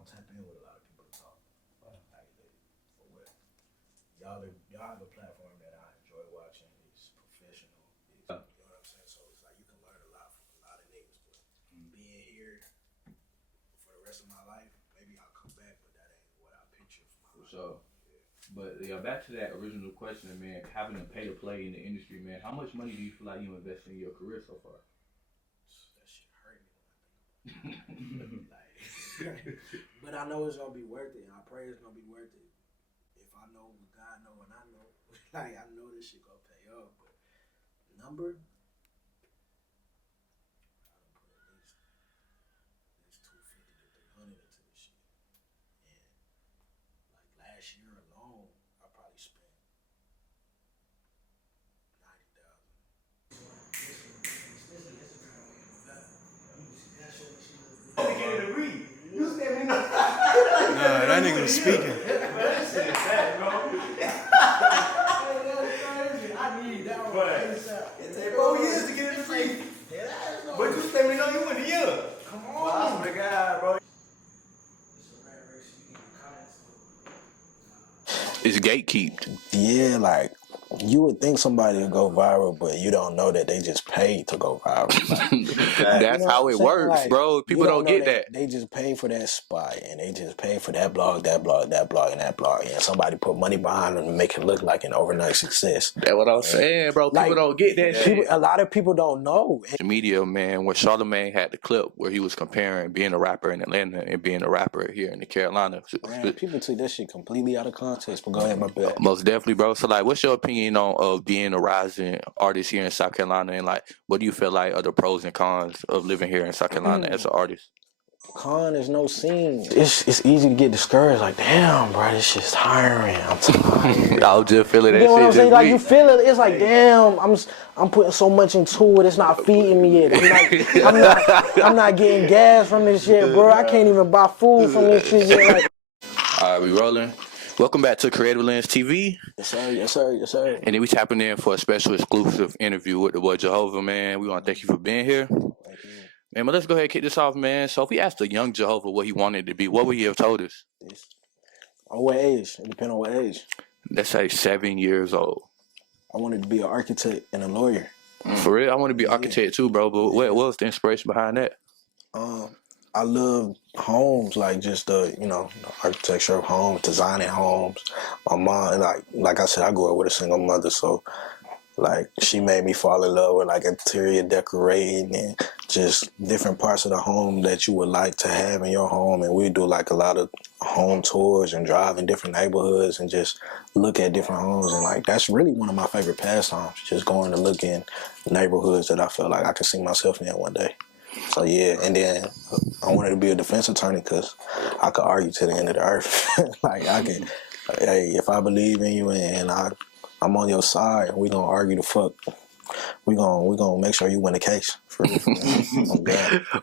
don't tap in with a lot of people to talk. Like, for what? Y'all have a platform that I enjoy watching. It's professional. You know what I'm saying? So it's like you can learn a lot from a lot of niggas. But being here for the rest of my life, maybe I'll come back, but that ain't what I picture for my life. Sure. But back to that original question, man, having to pay to play in the industry, man, how much money do you feel like you invested in your career so far? That shit hurt me when I think about it. But I know it's gonna be worth it. I pray it's gonna be worth it. If I know what God know and I know, like I know this shit gonna pay off. But number, I done put at least 250 to 300 into this shit. And like last year alone, I probably spent 90,000. Nah, that nigga was speaking. I need that one. It take 4 years to get it free. But you let me know you went a year. Come on. Well, I swear to God, bro. It's gatekeeped. Yeah, like you would think somebody would go viral, but you don't know that they just paid to go viral. Like, That's how it works, like, bro. People don't get that. They just pay for that spot, and they just pay for that blog, and that blog, and somebody put money behind them to make it look like an overnight success. That's what I'm saying, bro. People don't get that shit. A lot of people don't know. The media, man, when Charlamagne had the clip where he was comparing being a rapper in Atlanta and being a rapper here in the Carolinas. Man, people took that shit completely out of context, but go ahead, my bad. Most definitely, bro. So, like, what's your opinion of being a rising artist here in South Carolina? And, like, what do you feel like are the pros and cons of living here in South Carolina as an artist? Con is no scene. It's easy to get discouraged. Like, damn, bro, this shit's tiring. I'm tired. I was just feeling that you know what I'm shit saying? this Like, week. you feel it. It's like, damn, I'm putting so much into it. It's not feeding me yet. I'm not getting gas from this shit, bro. I can't even buy food from this shit yet. Like, all right, we rolling. Welcome back to Creative Lens TV. Yes, sir. Yes, sir. Yes, sir. And then we tapping in for a special exclusive interview with the boy JUHOVAH, man. We want to thank you for being here. Thank you. Man, but let's go ahead and kick this off, man. So if we asked a young JUHOVAH what he wanted to be, what would he have told us? On what age? It depends on what age. Let's say 7 years old. I wanted to be an architect and a lawyer. For real? I want to be an architect too, bro. But what was the inspiration behind that? I love homes, like just the architecture of homes, designing homes. My mom, like I said, I grew up with a single mother, so like she made me fall in love with like interior decorating and just different parts of the home that you would like to have in your home. And we do like a lot of home tours and drive in different neighborhoods and just look at different homes. And like that's really one of my favorite pastimes, just going to look in neighborhoods that I feel like I could see myself in one day. So yeah, and then I wanted to be a defense attorney because I could argue to the end of the earth. Like I can, hey, if I believe in you and I'm on your side, we gonna argue the fuck. We gonna make sure you win the case. For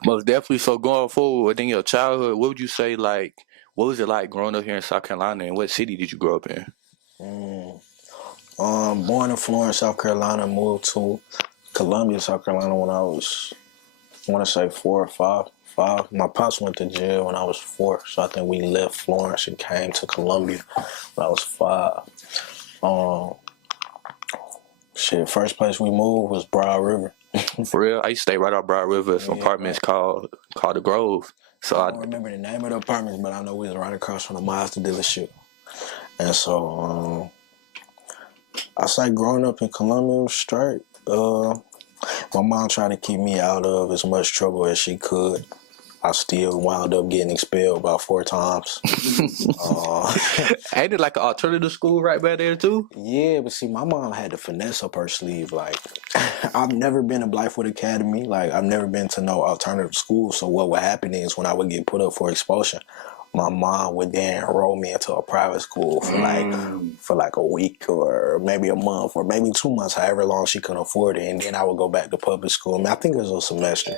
Most definitely. So going forward, within your childhood, what would you say like? What was it like growing up here in South Carolina, and what city did you grow up in? Born in Florence, South Carolina, moved to Columbia, South Carolina when I was, I want to say 4 or 5. My pops went to jail when I was 4, so I think we left Florence and came to Columbia when I was 5. First place we moved was Broad River. For real, I used to stay right off Broad River, some apartments called the Grove. So I don't remember the name of the apartments, but I know we was right across from the Mazda dealership. And so I say growing up in Columbia was straight. My mom tried to keep me out of as much trouble as she could. I still wound up getting expelled about 4 times. Ain't it like an alternative school right back there too? Yeah, but see, my mom had the finesse up her sleeve. Like, I've never been to Blythewood Academy. Like, I've never been to no alternative school. So what would happen is when I would get put up for expulsion, my mom would then enroll me into a private school for like a week or maybe a month or maybe 2 months, however long she could afford it. And then I would go back to public school. I mean, I think it was a semester.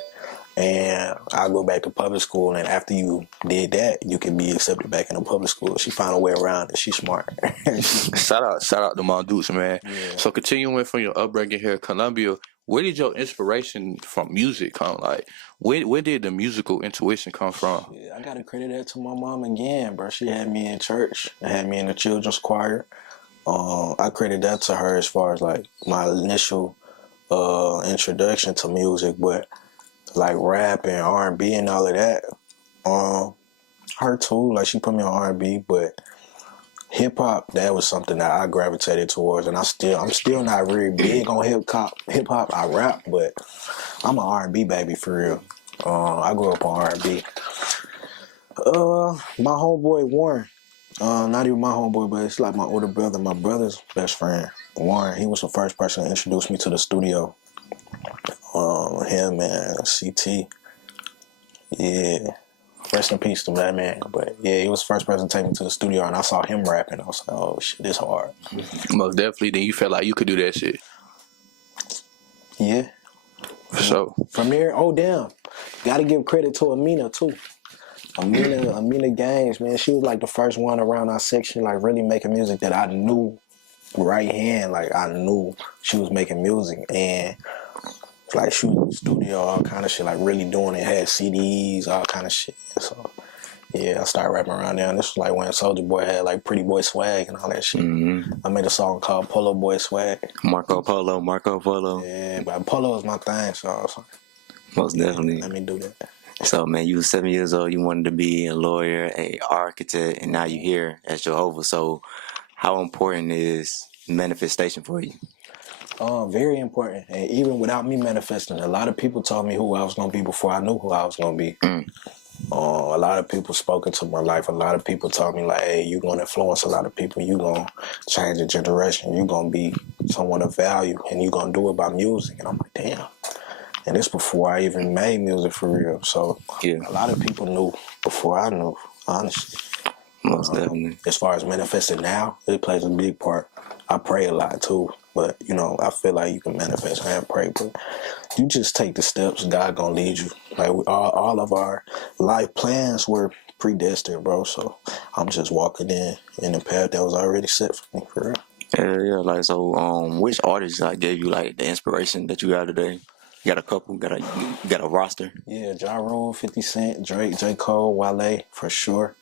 And I go back to public school, and after you did that, you can be accepted back into public school. She found a way around it. She's smart. Shout out to Mom Dukes, man. Yeah. So continuing from your upbringing here in Columbia, where did your inspiration from music come? Like, where did the musical intuition come from? Yeah, I gotta credit that to my mom again, bro. She had me in church, had me in the children's choir. I credit that to her as far as like my initial introduction to music, but like rap and R&B and all of that, her too. Like she put me on R&B, but hip hop, that was something that I gravitated towards, and I'm still not very big on hip hop. I rap, but I'm an R&B baby for real. I grew up on R&B. My homeboy Warren, not even my homeboy, but it's like my older brother, my brother's best friend, Warren. He was the first person to introduce me to the studio. Him and CT. Yeah. Rest in peace to that man. But yeah, he was the first person to take me to the studio, and I saw him rapping. I was like, oh shit, this hard. Most definitely. Then you felt like you could do that shit. Yeah. So from there, oh damn, gotta give credit to Amina too. Amina Gaines, man, she was like the first one around our section, like really making music that I knew right hand. Like I knew she was making music, and like she was in the studio, all kind of shit, like really doing it, had CDs, all kind of shit. So yeah, I started rapping around there, and this was like when Soulja Boy had like Pretty Boy Swag and all that shit. I made a song called Polo Boy Swag. Marco Polo. Yeah, but Polo is my thing, so I was like, most definitely. let me do that. So man, you was 7 years old, you wanted to be a lawyer, a architect, and now you're here at JUHOVAH. So how important is manifestation for you? Very important. And even without me manifesting, a lot of people told me who I was going to be before I knew who I was going to be. A lot of people spoke into my life. A lot of people told me, like, hey, you're going to influence a lot of people. You're going to change the generation. You're going to be someone of value, and you're going to do it by music. And I'm like, damn. And this before I even made music for real. So yeah, a lot of people knew before I knew, honestly. Most definitely. As far as manifesting now, it plays a big part. I pray a lot too, but you know, I feel like you can manifest and pray, but you just take the steps. God gonna lead you. Like all of our life plans were predestined, bro. So I'm just walking in the path that was already set for me, for real. Yeah. Like so, which artists like gave you like the inspiration that you got today? You got a couple. Got a roster. Yeah, Ja Rule, 50 Cent, Drake, J. Cole, Wale, for sure.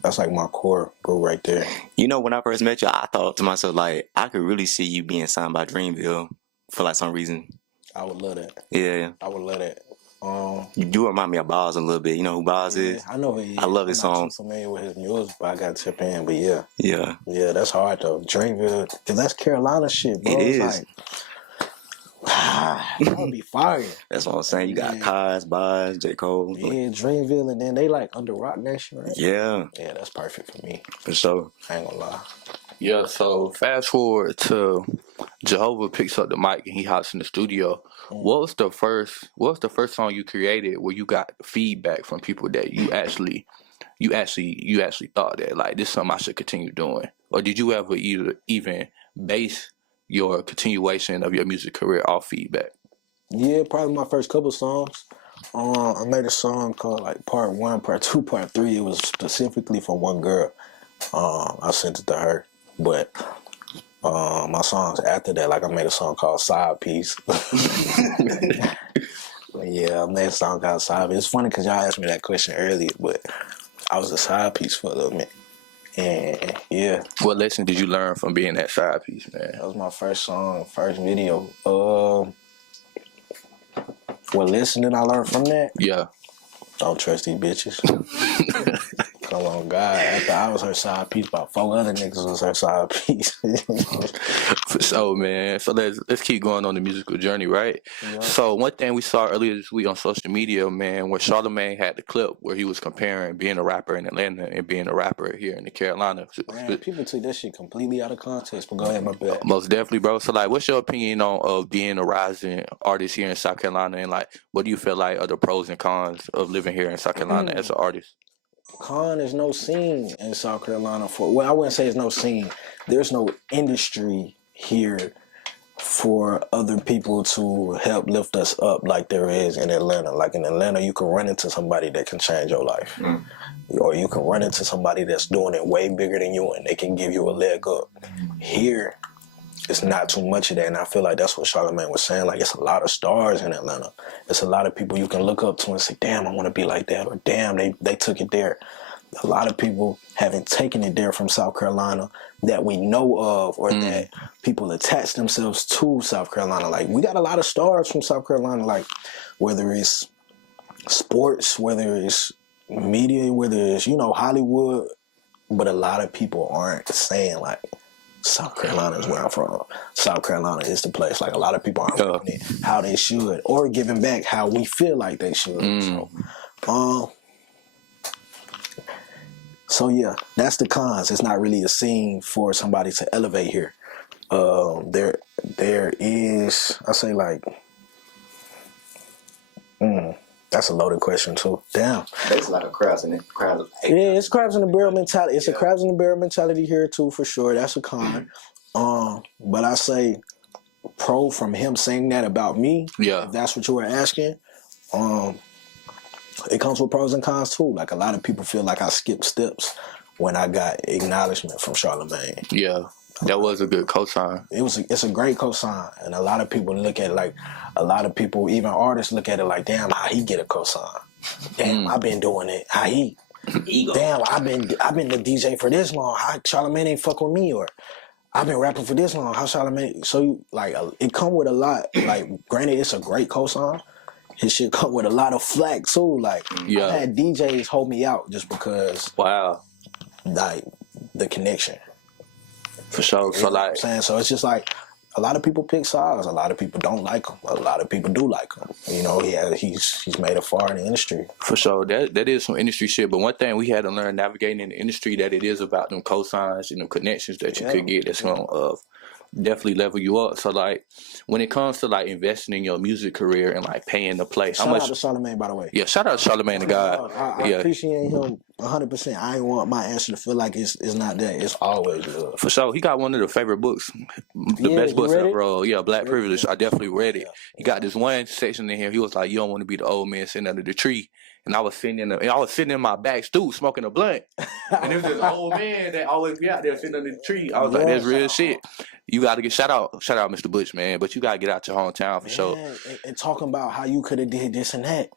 That's like my core group right there. You know, when I first met you, I thought to myself, like, I could really see you being signed by Dreamville for like some reason. I would love that. Yeah. I would love that. You do remind me of Boz a little bit. You know who Boz is? I know who he is. I love his song. I'm not too familiar with his music, but I got to tip in. But yeah. Yeah. Yeah, that's hard though. Dreamville, cause that's Carolina shit, bro. It is. Like, that would be fire. That's what I'm saying. You got Kaz, Boz, J. Cole. Yeah, Dreamville, and then they like under Rock Nation, right? Yeah. Yeah, that's perfect for me. For sure. I ain't gonna lie. yeah, so fast forward to JUHOVAH picks up the mic and he hops in the studio. What was the first song you created where you got feedback from people that you actually thought that like this is something I should continue doing? Or did you ever even base your continuation of your music career off feedback? Yeah, probably my first couple songs. I made a song called like Part 1, Part 2, Part 3. It was specifically for one girl. I sent it to her. But my songs after that, like I made a song called Side Piece. Yeah, I made a song called Side Piece. It's funny because y'all asked me that question earlier, but I was a side piece for a little minute. And yeah. What lesson did you learn from being that side piece, man? That was my first song, first video. What lesson did I learn from that? Yeah. Don't trust these bitches. Come on, God. After I was her side piece, about 4 other niggas was her side piece. For sure, man. So let's keep going on the musical journey, right? Yeah. So one thing we saw earlier this week on social media, man, where Charlamagne had the clip where he was comparing being a rapper in Atlanta and being a rapper here in the Carolinas. Man, people took that shit completely out of context, but go ahead, my bad. Most definitely, bro. So like, what's your opinion of being a rising artist here in South Carolina, and like, what do you feel like are the pros and cons of living here in South Carolina as an artist? Con is no scene in South Carolina for, well, I wouldn't say it's no scene. There's no industry here for other people to help lift us up like there is in Atlanta. Like in Atlanta, you can run into somebody that can change your life. Or you can run into somebody that's doing it way bigger than you and they can give you a leg up. Here, it's not too much of that. And I feel like that's what Charlamagne was saying. Like, it's a lot of stars in Atlanta. It's a lot of people you can look up to and say, damn, I want to be like that. Or damn, they took it there. A lot of people haven't taken it there from South Carolina that we know of, or that people attach themselves to South Carolina. Like, we got a lot of stars from South Carolina, like whether it's sports, whether it's media, whether it's, you know, Hollywood, but a lot of people aren't saying like, South Carolina is where I'm from. South Carolina is the place. Like, a lot of people aren't doing it how they should, or giving back how we feel like they should. So yeah, that's the cons. It's not really a scene for somebody to elevate here. There is, I say like, that's a loaded question too. Damn. There's a lot of crabs in it. Yeah, it's crabs in the barrel mentality. It's a crabs in the barrel mentality here too, for sure. That's a con. But I say pro from him saying that about me. Yeah. If that's what you were asking. It comes with pros and cons too. Like, a lot of people feel like I skipped steps when I got acknowledgement from Charlamagne. Yeah. That was a good cosign. It's a great cosign, and a lot of people look at it like, a lot of people, even artists, look at it like, damn, how he get a cosign? Damn, I've been doing it. How he? Ego. Damn, I've been the DJ for this long. How Charlamagne ain't fuck with me? Or I've been rapping for this long. How Charlamagne? So you, like, it come with a lot. Like, granted, it's a great cosign. His shit come with a lot of flack too. Like, I had DJs hold me out just because. Wow. Like, the connection. For sure. You know what I'm saying? So it's just like, a lot of people pick sides. A lot of people don't like him. A lot of people do like him. You know, he's made it far in the industry. For sure. That is some industry shit. But one thing we had to learn navigating in the industry, that it is about them cosigns and them connections that you could get that's going to definitely level you up. So, like, when it comes to, like, investing in your music career and, like, paying to play, shout out to Charlamagne, by the way. Yeah, shout out to Charlamagne the God. I appreciate him 100%. I ain't want my answer to feel like it's not that. It's always love. For sure. He got one of the favorite books, the best books ever. Yeah, Black Privilege. I definitely read it. He got this one section in here. He was like, you don't want to be the old man sitting under the tree. And I was sitting in my back stool smoking a blunt. And there was this old man that always be out there sitting under the tree. I was like, that's real shit. You got to get shout out Mr. Butch, man. But you got to get out your hometown for sure. And talking about how you could have did this and that.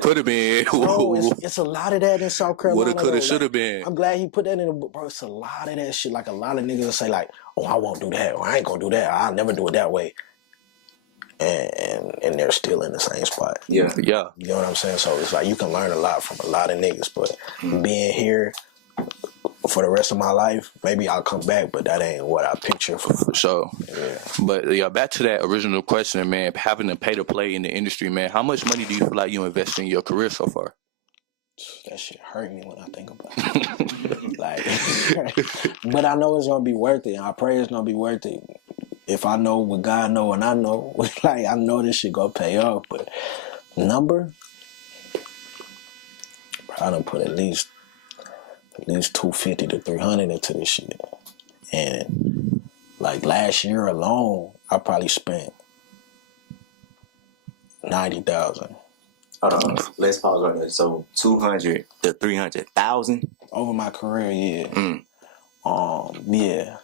Could have been. Bro, it's a lot of that in South Carolina. Woulda, coulda, shoulda been. I'm glad he put that in the book, bro. It's a lot of that shit. Like, a lot of niggas will say like, oh, I won't do that. Or I ain't gonna do that. I'll never do it that way. And they're still in the same spot. Yeah. You know what I'm saying? So it's like, you can learn a lot from a lot of niggas, but being here for the rest of my life, maybe I'll come back, but that ain't what I picture for sure. Yeah. But yeah, back to that original question, man, having to pay to play in the industry, man, how much money do you feel like you invest in your career so far? That shit hurt me when I think about it. Like, but I know it's gonna be worth it, and I pray it's gonna be worth it. If I know what God know and I know, like, I know this shit gonna pay off, but number, I done put at least 250 to 300 into this shit. And like, last year alone, I probably spent 90,000. Hold on, let's pause right there. So 200 to 300,000 over my career, yeah. Yeah.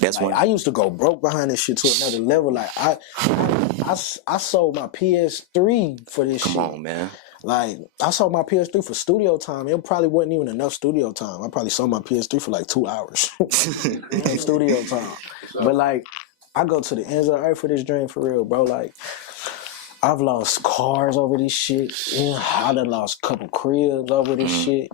That's like, what I used to go broke behind this shit to another level. Like, I sold my PS3 for this shit. Come on, man. Like, I sold my PS3 for studio time. It probably wasn't even enough studio time. I probably sold my PS3 for like 2 hours of studio time. But like, I go to the ends of the earth for this dream, for real, bro. Like, I've lost cars over this shit. Yeah, I done lost a couple cribs over this shit.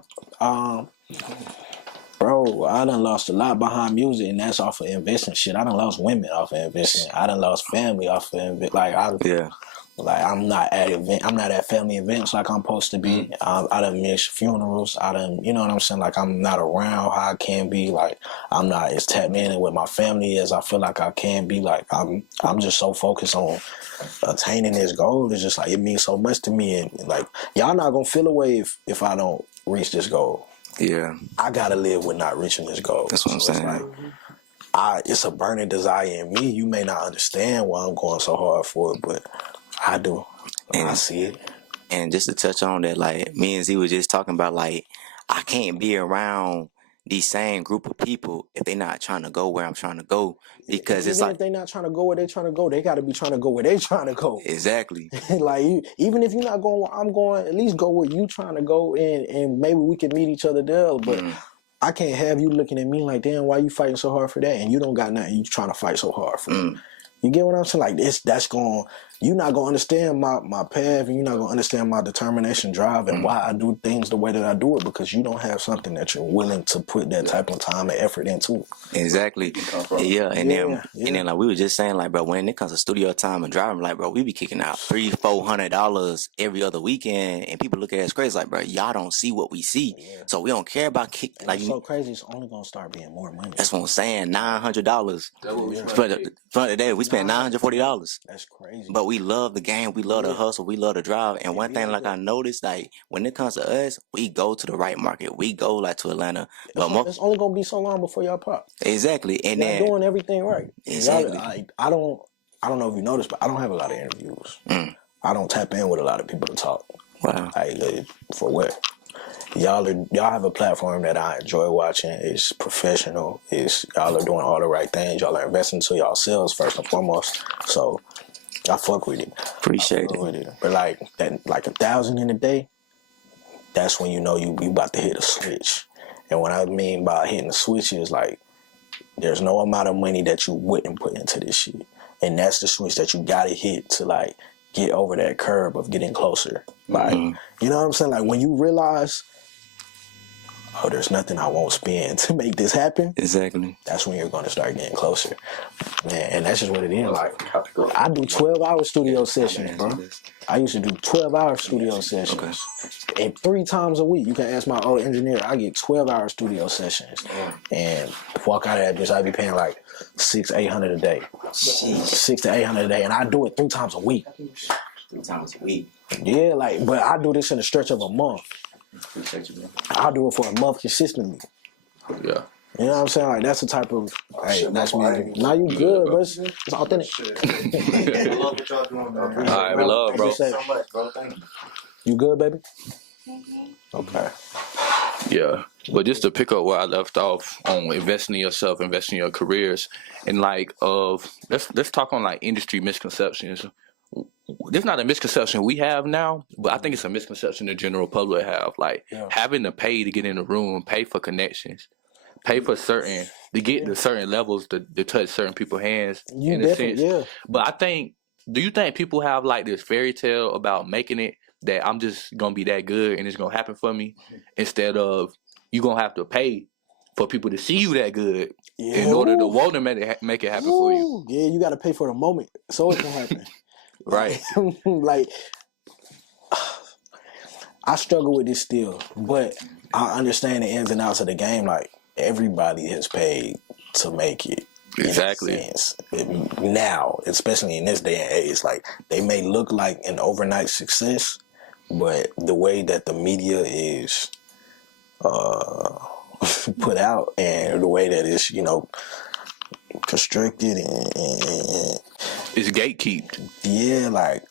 Bro, I done lost a lot behind music, and that's off of investing shit. I done lost women off of investing. I done lost family off of investing. Like, I'm not at family events like I'm supposed to be. I done missed funerals. You know what I'm saying? Like, I'm not around how I can be. Like, I'm not as tapped in with my family as I feel like I can be. Like, I'm just so focused on attaining this goal. It's just like, it means so much to me. And like, y'all not gonna feel away if I don't reach this goal. Yeah. I gotta live with not reaching this goal. That's what I'm saying. It's like, it's a burning desire in me. You may not understand why I'm going so hard for it, but I do. And I see it. And just to touch on that, like, me and Z was just talking about, like, I can't be around these same group of people, if they not trying to go where I'm trying to go, because it's Even like if they not trying to go where they trying to go, they got to be trying to go where they trying to go. exactly. Like even if you're not going where I'm going, at least go where you trying to go, and maybe we can meet each other there. But I can't have you looking at me like, damn, why you fighting so hard for that? And you don't got nothing you trying to fight so hard for. You get what I'm saying? Like you're not gonna understand my path, and you're not gonna understand my determination, drive, and why I do things the way that I do it, because you don't have something that you're willing to put that type of time and effort into. Exactly. Yeah, and then like we were just saying, like, bro, when it comes to studio time and driving, like, bro, we be kicking out $300-400 every other weekend, and people look at us crazy, like, bro, y'all don't see what we see, so we don't care about like. It's so crazy. It's only gonna start being more money. That's what I'm saying. $900 for the day. We spent $940. That's crazy. But we love the game. We love the hustle. We love the drive. And one thing, like I noticed, like when it comes to us, we go to the right market. We go like to Atlanta. But it's only gonna be so long before y'all pop. Exactly. And y'all doing everything right. Exactly. I don't know if you noticed, but I don't have a lot of interviews. I don't tap in with a lot of people to talk. Wow. Like, for what? Y'all have a platform that I enjoy watching. It's professional. Y'all are doing all the right things. Y'all are investing into yourselves first and foremost. So I fuck with it. Appreciate it. But like 1,000 in a day, that's when you know you about to hit a switch. And what I mean by hitting a switch is like there's no amount of money that you wouldn't put into this shit. And that's the switch that you gotta hit to like get over that curve of getting closer. Like, you know what I'm saying? Like when you realize, oh, there's nothing I won't spend to make this happen. Exactly. That's when you're going to start getting closer. Man, and that's just what it is. Like, I do 12-hour studio sessions, bro. I used to do 12-hour studio sessions. And 3 times a week. You can ask my old engineer. I get 12-hour studio sessions. And walk out of that bitch, I be paying like $600-800 a day. $600 to $800 a day. And I do it 3 times a week. 3 times a week. Yeah, like, but I do this in a stretch of a month. I'll do it for a month consistently. Yeah. You know what I'm saying? Like, that's the type of, hey, that's me. Now you good, bro. It's authentic. I love what y'all doing, man. All right, we love, bro. Thank you so much, bro. Thank you. You good, baby? Okay. Yeah. But just to pick up where I left off on investing in yourself, investing in your careers, and like let's talk on like industry misconceptions. There's not a misconception we have now, but I think it's a misconception the general public have. Like having to pay to get in the room, pay for connections, pay for to get to certain levels to touch certain people's hands in a sense. Yeah. But do you think people have like this fairy tale about making it that I'm just gonna be that good and it's gonna happen for me, instead of you gonna have to pay for people to see you that good in order to want to make it happen for you? Yeah, you got to pay for the moment so it can happen. Right. Like, I struggle with this still, but I understand the ins and outs of the game. Like, everybody has paid to make it. Exactly. Now, especially in this day and age, like, they may look like an overnight success, but the way that the media is put out and the way that it's, constricted and it's gatekept. Yeah, like,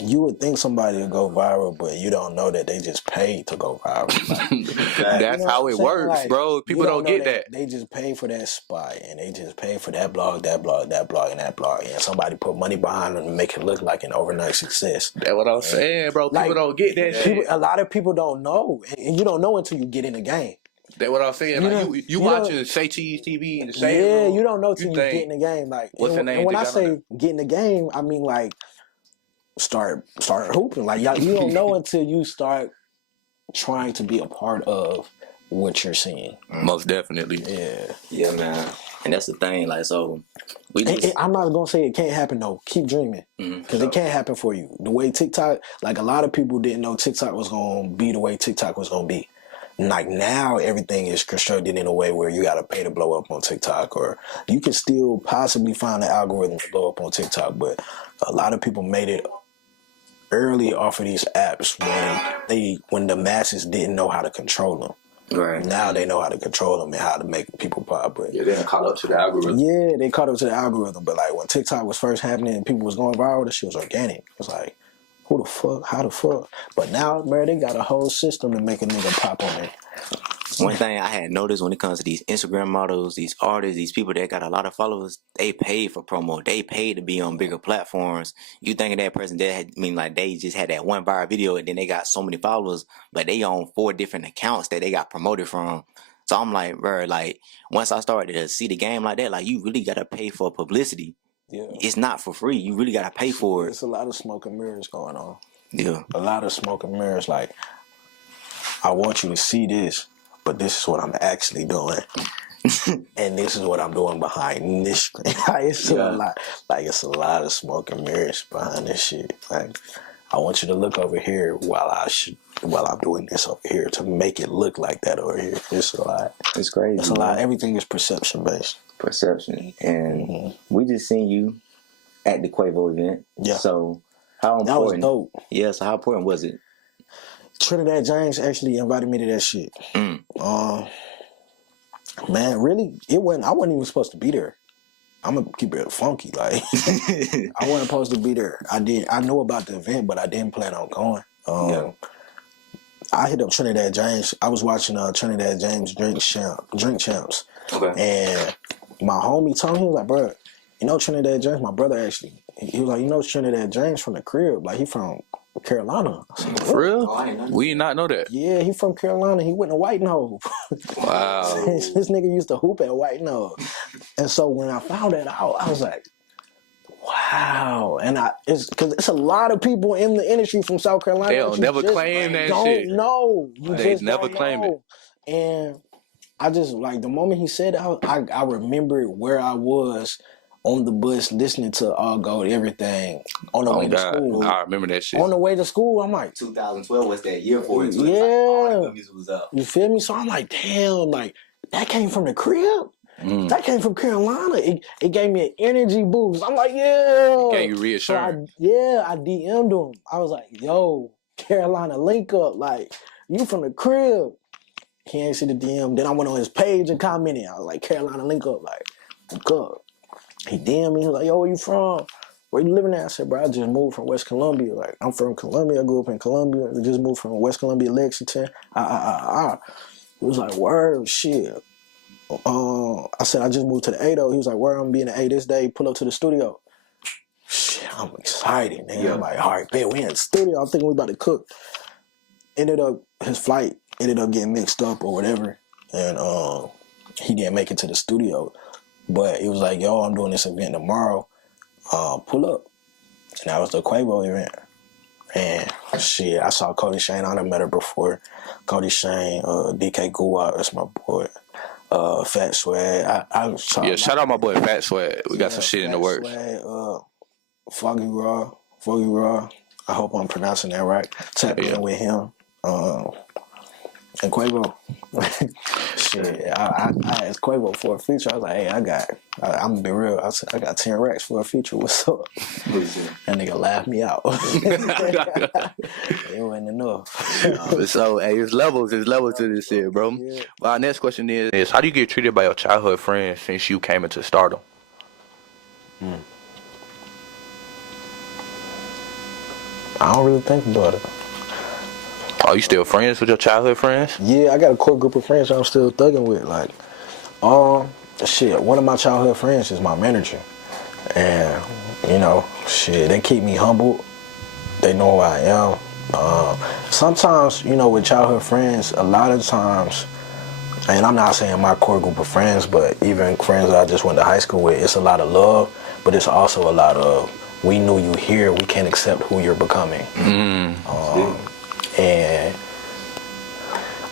you would think somebody would go viral, but you don't know that they just paid to go viral. Like, that's how it works, like, bro. People don't get that. They just pay for that spot, and they just pay for that blog, and that blog, and somebody put money behind them to make it look like an overnight success. That's what I'm saying, bro. People don't get that shit. A lot of people don't know, and you don't know until you get in the game. That's what I'm saying. Like, you watching Say Cheese TV in the same room. You don't know till you get in the game. Like, what's the name? And when I say get in the game, I mean like start hooping. Like, you don't know until you start trying to be a part of what you're seeing. Most definitely. Yeah, man. And that's the thing. Like, so I'm not gonna say it can't happen though. Keep dreaming, because it can't happen for you. The way TikTok, like, a lot of people didn't know TikTok was gonna be the way TikTok was gonna be. Like, now everything is constructed in a way where you got to pay to blow up on TikTok, or you can still possibly find the algorithm to blow up on TikTok. But a lot of people made it early off of these apps when the masses didn't know how to control them. Right. Now they know how to control them and how to make people pop. But they didn't caught up to the algorithm. Yeah, they caught up to the algorithm. But like when TikTok was first happening and people was going viral, the shit was organic. It was like, who the fuck? How the fuck? But now, man, they got a whole system to make a nigga pop on it. One thing I had noticed when it comes to these Instagram models, these artists, these people that got a lot of followers, they paid for promo. They paid to be on bigger platforms. You think of that person that had, I mean, like they just had that one viral video and then they got so many followers, but they own 4 different accounts that they got promoted from. So I'm like, bro, like once I started to see the game like that, like you really gotta pay for publicity. Yeah. It's not for free. You really gotta pay for it. It's a lot of smoke and mirrors going on. Yeah. A lot of smoke and mirrors. Like, I want you to see this, but this is what I'm actually doing. And this is what I'm doing behind this screen. It's a lot. Like, it's a lot of smoke and mirrors behind this shit. Like, I want you to look over here while I'm doing this over here to make it look like that over here. It's a lot. It's crazy. It's a lot. Everything is perception based. Perception. And we just seen you at the Quavo event. Yeah. So how important? That was dope. Yeah. So how important was it? Trinidad James actually invited me to that shit. Man, really, I wasn't even supposed to be there. I'm gonna keep it funky. Like, I wasn't supposed to be there. I know about the event, but I didn't plan on going. I hit up Trinidad James. I was watching Trinidad James Drink Champs. Okay. And my homie told me, he was like, bro, you know Trinidad James? My brother actually. He was like, you know Trinidad James from the crib. Like, he from Carolina. I said, for real? We did not know that. Yeah, he from Carolina. He went to White Nose. Wow. This nigga used to hoop at White Nose. And so when I found that out, I was like, wow. And it's because it's a lot of people in the industry from South Carolina. They'll never claim that shit. They never claim it. And I just, like, the moment he said it, I remembered where I was on the bus listening to All Gold Everything on the way to school. I remember that shit. On the way to school, I'm like, 2012 was that year for it. Yeah. All the music was up. You feel me? So I'm like, damn, like, that came from the crib? That came from Carolina. It gave me an energy boost. I'm like, yeah. It gave you reassurance. So I DM'd him. I was like, yo, Carolina link up. Like, you from the crib. He ain't see the DM. Then I went on his page and commented. I was like, Carolina link up. Like, link up. He DM'd me. He was like, yo, where you from? Where you living at? I said, bro, I just moved from West Columbia. Like, I'm from Columbia. I grew up in Columbia. I just moved from West Columbia, Lexington. He was like, word, shit. I said, I just moved to the A, though. He was like, where I'm being the A this day. Pull up to the studio. Shit, I'm excited, man. Yeah. I'm like, all right, man, we in the studio. I'm thinking we about to cook. His flight ended up getting mixed up or whatever. And he didn't make it to the studio. But he was like, yo, I'm doing this event tomorrow. Pull up. And that was the Quavo event. And shit, I saw Cody Shane. I done met her before. Cody Shane, DK Guwap, that's my boy. Fat Swag. Shout out my boy Fat Swag. We got some shit in the works. Swag, Foggy Raw. I hope I'm pronouncing that right. Tap in with him. And Quavo. Shit, I asked Quavo for a feature. I was like, hey, I'm gonna be real. I said, I got 10 racks for a feature. What's up? That nigga laughed me out. It wasn't enough. So, hey, there's levels to this shit, bro. Yeah. Well, our next question is, how do you get treated by your childhood friends since you came into Stardom? I don't really think about it. Are you still friends with your childhood friends? Yeah, I got a core group of friends that I'm still thugging with. Like, shit, one of my childhood friends is my manager. And, you know, shit, they keep me humbled. They know who I am. Sometimes, you know, with childhood friends, a lot of times, and I'm not saying my core group of friends, but even friends that I just went to high school with, it's a lot of love, but it's also a lot of, we knew you here, we can't accept who you're becoming. And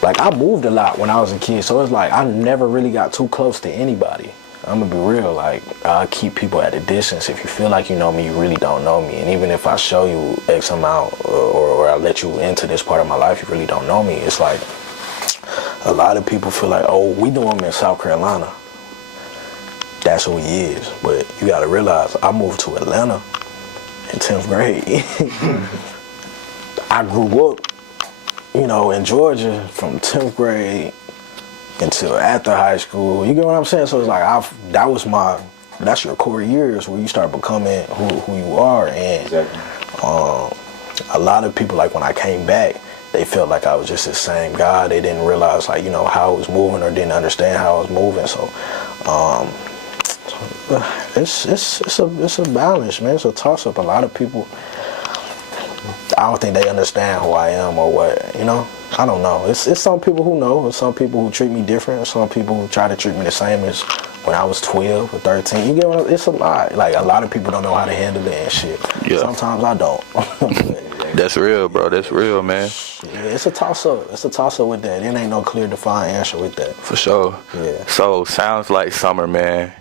like, I moved a lot when I was a kid, so it's like I never really got too close to anybody. I'm gonna be real, like, I keep people at a distance. If you feel like you know me, you really don't know me. And even if I show you X amount or I let you into this part of my life, you really don't know me. It's like a lot of people feel like, oh, we knew him in South Carolina. That's who he is. But you gotta realize, I moved to Atlanta in 10th grade. I grew up, you know, in Georgia from 10th grade until after high school. You get what I'm saying? So it's like, that's your core years where you start becoming who you are. And a lot of people, like, when I came back, they felt like I was just the same guy. They didn't realize, like, you know, how I was moving, or didn't understand how I was moving. So it's a balance, man. It's a toss up. A lot of people, I don't think they understand who I am or what, you know. I don't know. It's some people who know, and some people who treat me different, and some people who try to treat me the same as when I was 12 or 13. You get what it's a lot. Like, a lot of people don't know how to handle it and shit. Yeah. Sometimes I don't. That's real, bro. That's real, man. Yeah, it's a toss-up. It's a toss-up with that. There ain't no clear, defined answer with that. For sure. Yeah. So, Sounds Like Summer, man.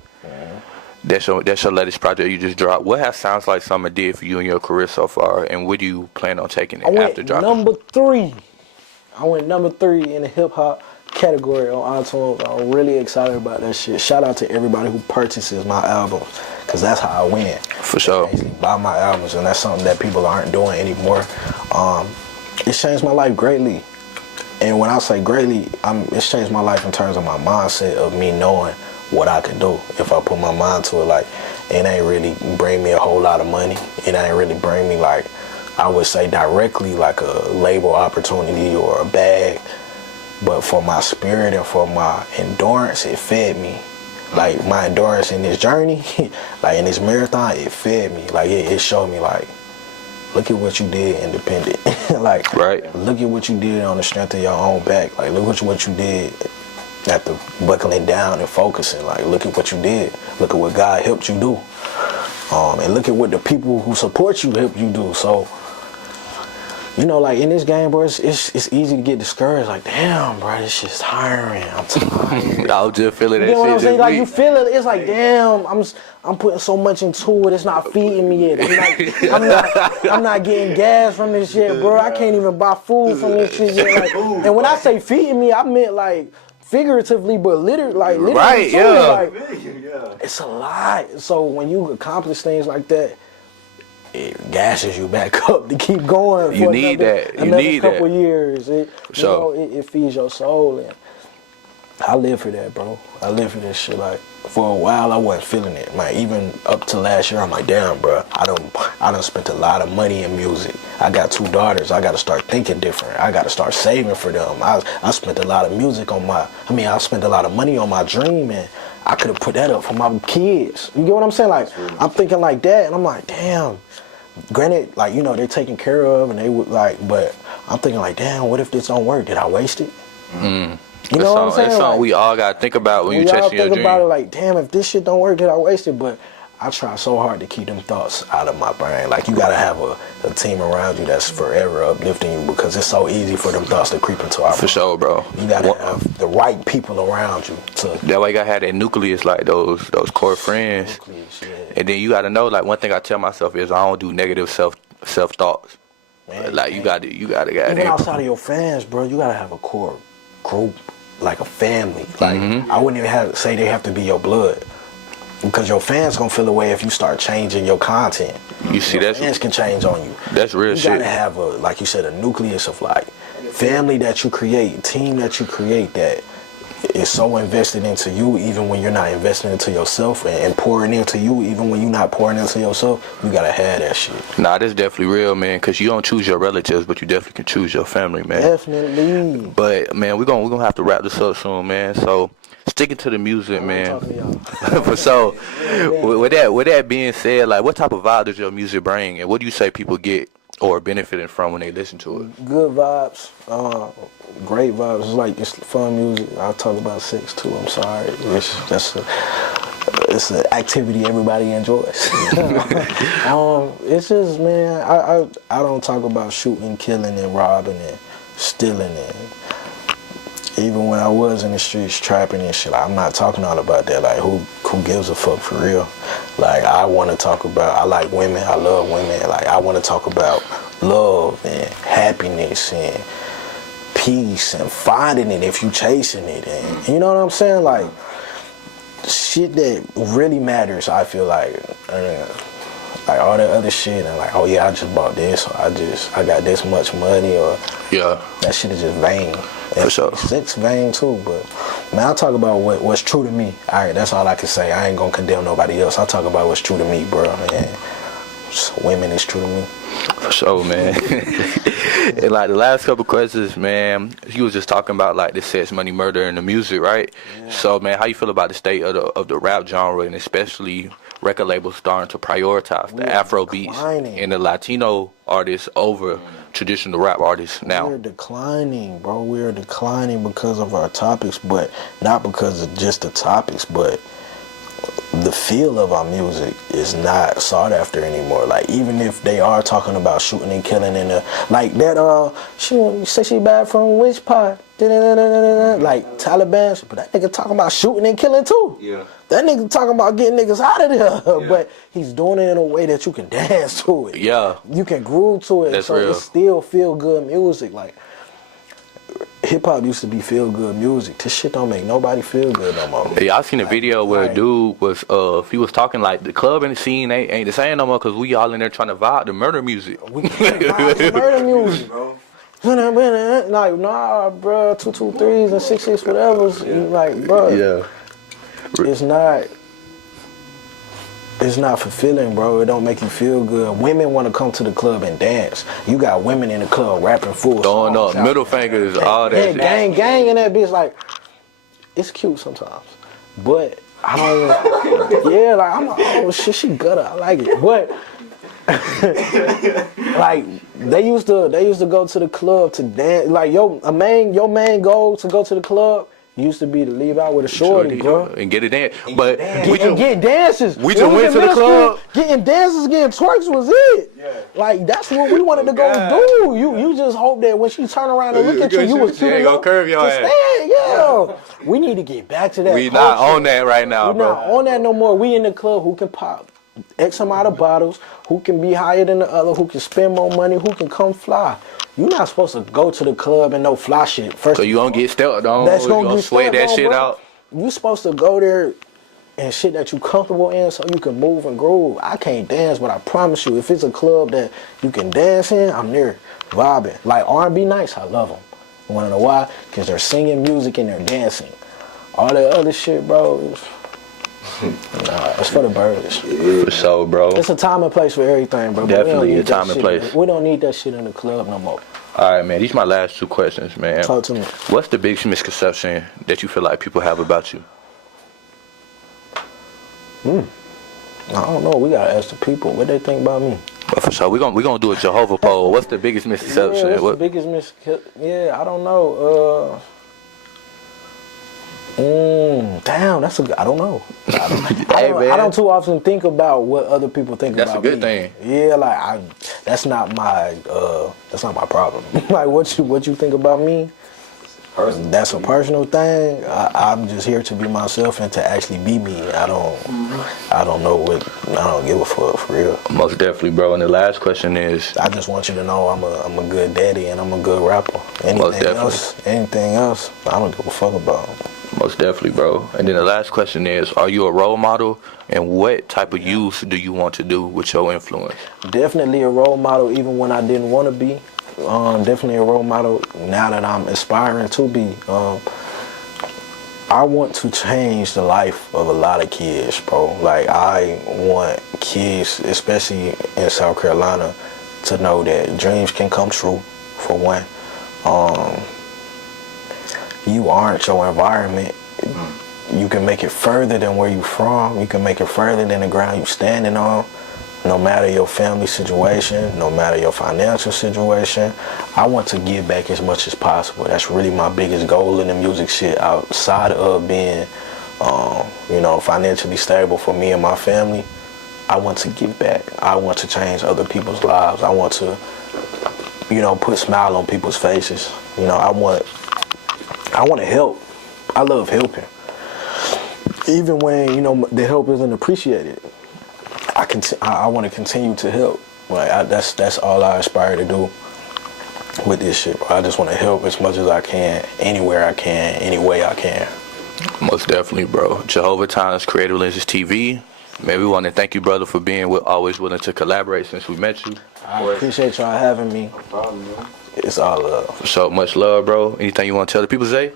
That's your latest project you just dropped. What has Sounds Like Summer did for you in your career so far, and where do you plan on taking it after dropping? I went number 3 in the hip-hop category on iTunes. I'm really excited about that shit. Shout out to everybody who purchases my albums, because that's how I win. For sure. Basically buy my albums, and that's something that people aren't doing anymore. It changed my life greatly. And when I say greatly, it's changed my life in terms of my mindset of me knowing what I could do if I put my mind to it. Like, it ain't really bring me a whole lot of money. It ain't really bring me, like, I would say directly, like a label opportunity or a bag. But for my spirit and for my endurance, it fed me. Like, my endurance in this journey, like in this marathon, it fed me. Like, it showed me, like, look at what you did independent. Like, right. Look at what you did on the strength of your own back. Like, look at what you did after buckling down and focusing. Like, look at what you did. Look at what God helped you do. And look at what the people who support you helped you do. So, you know, like, in this game, bro, it's easy to get discouraged. Like, damn, bro, this shit's tiring. I'm tired. I was just feeling that shit. You know what I'm saying? Like, you feel it. It's like, damn, I'm putting so much into it. It's not feeding me yet. I'm not getting gas from this shit, bro. I can't even buy food from this shit yet. Like, and when I say feeding me, I meant, like, figuratively, but literally, right, yeah. Like, it's a lot. So when you accomplish things like that, it gasses you back up to keep going. You need that. You need couple that. Years. It feeds your soul, and I live for that, bro. I live for this shit. Like, for a while, I wasn't feeling it. Like, even up to last year, I'm like, damn, bro. I done spent a lot of money in music. I got 2 daughters. I got to start thinking different. I got to start saving for them. I spent a lot of I spent a lot of money on my dream, and I could have put that up for my kids. You get what I'm saying? Like, I'm thinking like that, and I'm like, damn. Granted, like, you know, they're taken care of, and they would, like, but I'm thinking like, damn, what if this don't work? Did I waste it? You know what I'm saying? It's something we all got to think about when you're chasing your dream. We all think about it like, damn, if this shit don't work, did I waste it? But I try so hard to keep them thoughts out of my brain. Like, you got to have a team around you that's forever uplifting you, because it's so easy for them thoughts to creep into our brain. For sure, bro. You got to have the right people around you. That way you got to have that nucleus, like those core friends. Nucleus, yeah. And then you got to know, like, one thing I tell myself is I don't do negative self-thoughts. Man, like, you got to even outside of your fans, bro, you got to have a core group, like a family. Like, I wouldn't even say they have to be your blood, because your fans gonna feel away if you start changing your content. You see, your fans can change on you. That's real shit. You gotta have like you said, a nucleus of, like, family that you create, team that you create, that is so invested into you even when you're not investing into yourself, and pouring into you even when you're not pouring into yourself. You gotta have that shit. Nah, that's definitely real, man, because you don't choose your relatives, but you definitely can choose your family, man. Definitely. But, man, we're gonna have to wrap this up soon, man. So, sticking to the music, man. So, with that being said, like, what type of vibe does your music bring, and what do you say people get or are benefiting from when they listen to it? Good vibes, great vibes. It's fun music. I'll talk about sex too. I'm sorry. It's an activity everybody enjoys. It's just, man, I don't talk about shooting, killing, and robbing, and stealing, and even when I was in the streets trapping and shit, I'm not talking all about that. Like, who gives a fuck, for real? Like, I want to talk about, I like women, I love women. Like, I want to talk about love and happiness and peace and finding it if you chasing it. And you know what I'm saying? Like, shit that really matters, I feel like. Like, all that other shit, and like, oh yeah, I just bought this, or I got this much money, or that shit is just vain. For sure. Sex vain too, but man, I talk about what's true to me. All right, that's all I can say. I ain't gonna condemn nobody else. I talk about what's true to me, bro. And women is true to me. For sure, man. And like the last couple questions, man, you was just talking about like the sex, money, murder, and the music, right? Yeah. So, man, how you feel about the state of the rap genre, and especially record labels starting to prioritize the Afro beats and the Latino artists over traditional rap artists now? We're declining, bro. We're declining because of our topics, but not because of just the topics, but the feel of our music is not sought after anymore. Like, even if they are talking about shooting and killing in the, like that, she say she bad from which part? Like Taliban, but that nigga talking about shooting and killing too. Yeah. That nigga talking about getting niggas out of there. Yeah. But he's doing it in a way that you can dance to it. Yeah. You can groove to it. That's so real. It's still feel good music. Like, hip hop used to be feel good music. This shit don't make nobody feel good no more. Yeah, I seen a video where a dude was he was talking like the club and the scene ain't the same no more because we all in there trying to vibe the murder music. We can't vibe the murder music, bro. Like, nah, bro, 223s and 66 whatever's. Like, bro, yeah, it's not fulfilling, bro. It don't make you feel good. Women want to come to the club and dance. You got women in the club rapping full throwing up middle fingers, all that. Gang in that bitch. Like, it's cute sometimes, but I don't. Yeah, like oh shit, she gutter. I like it, but like they used to go to the club to dance. Like your main goal to go to the club used to be to leave out with a shorty, bro, and get it in. But get dances. We just went to the club. Getting dances, getting twerks was it. Yeah. Like, that's what we wanted to go do. You just hope that when she turn around and look at you, you was cute enough gonna curve your ass. Yeah. We need to get back to that. We not on that right now, bro. We not on that no more. We in the club who can pop X amount of bottles, who can be higher than the other, who can spend more money, who can come fly. You're not supposed to go to the club and no fly shit. First, so you gonna get stepped on. That's gonna sweat that shit out. You supposed to go there and shit that you comfortable in so you can move and groove. I can't dance, but I promise you, if it's a club that you can dance in, I'm there vibing. Like R&B nights, I love them. You wanna know why? Because they're singing music and they're dancing. All that other shit, bro, nah, it's for the birds. For sure, bro. It's a time and place for everything, bro. Definitely a time and place. We don't need that shit in the club no more. All right, man. These are my last two questions, man. Talk to me. What's the biggest misconception that you feel like people have about you? I don't know. We gotta ask the people what they think about me. But for sure, we gonna do a JUHOVAH poll. What's the biggest misconception? Yeah, the biggest misconception? Yeah, I don't know. Damn, that's a good. I don't know. I don't too often think about what other people think about me. That's a good thing. Yeah, like that's not my problem. Like what you think about me, that's a personal thing. I'm just here to be myself and to actually be me. I don't know what. I don't give a fuck for real. Most definitely, bro. And the last question is, I just want you to know I'm a good daddy and I'm a good rapper. Anything else, I don't give a fuck about. Most definitely, bro. And then the last question is, are you a role model? And what type of use do you want to do with your influence? Definitely a role model, even when I didn't want to be. Definitely a role model now that I'm aspiring to be. I want to change the life of a lot of kids, bro. Like, I want kids, especially in South Carolina, to know that dreams can come true, for one. You aren't your environment. You can make it further than where you from. You can make it further than the ground you standing on. No matter your family situation, no matter your financial situation, I want to give back as much as possible. That's really my biggest goal in the music shit, outside of being, financially stable for me and my family. I want to give back. I want to change other people's lives. I want to, put a smile on people's faces. I want to help. I love helping. Even when, the help isn't appreciated. I want to continue to help. Like, that's all I aspire to do with this shit, bro. I just want to help as much as I can, anywhere I can, any way I can. Most definitely, bro. JUHOVAH Times Creative Lenses TV. Man, we want to thank you, brother, for being always willing to collaborate since we met you. I appreciate y'all having me. No problem, man. It's all love. So much love, bro. Anything you want to tell the people, Zay?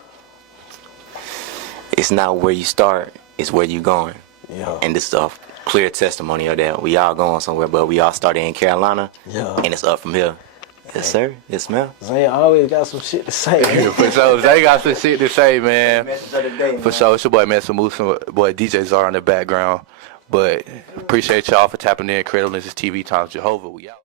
It's not where you start, it's where you going. Yeah. And this stuff clear testimony of that. We all going somewhere, but we all started in Carolina, and it's up from here. Yes, sir. Yes, ma'am. Zay always got some shit to say. For sure. Zay got some shit to say, man. For sure. It's your boy, Mr. Moose, boy, DJ Czar in the background. But appreciate y'all for tapping in. Cradle Lenses TV times Jehovah. We out.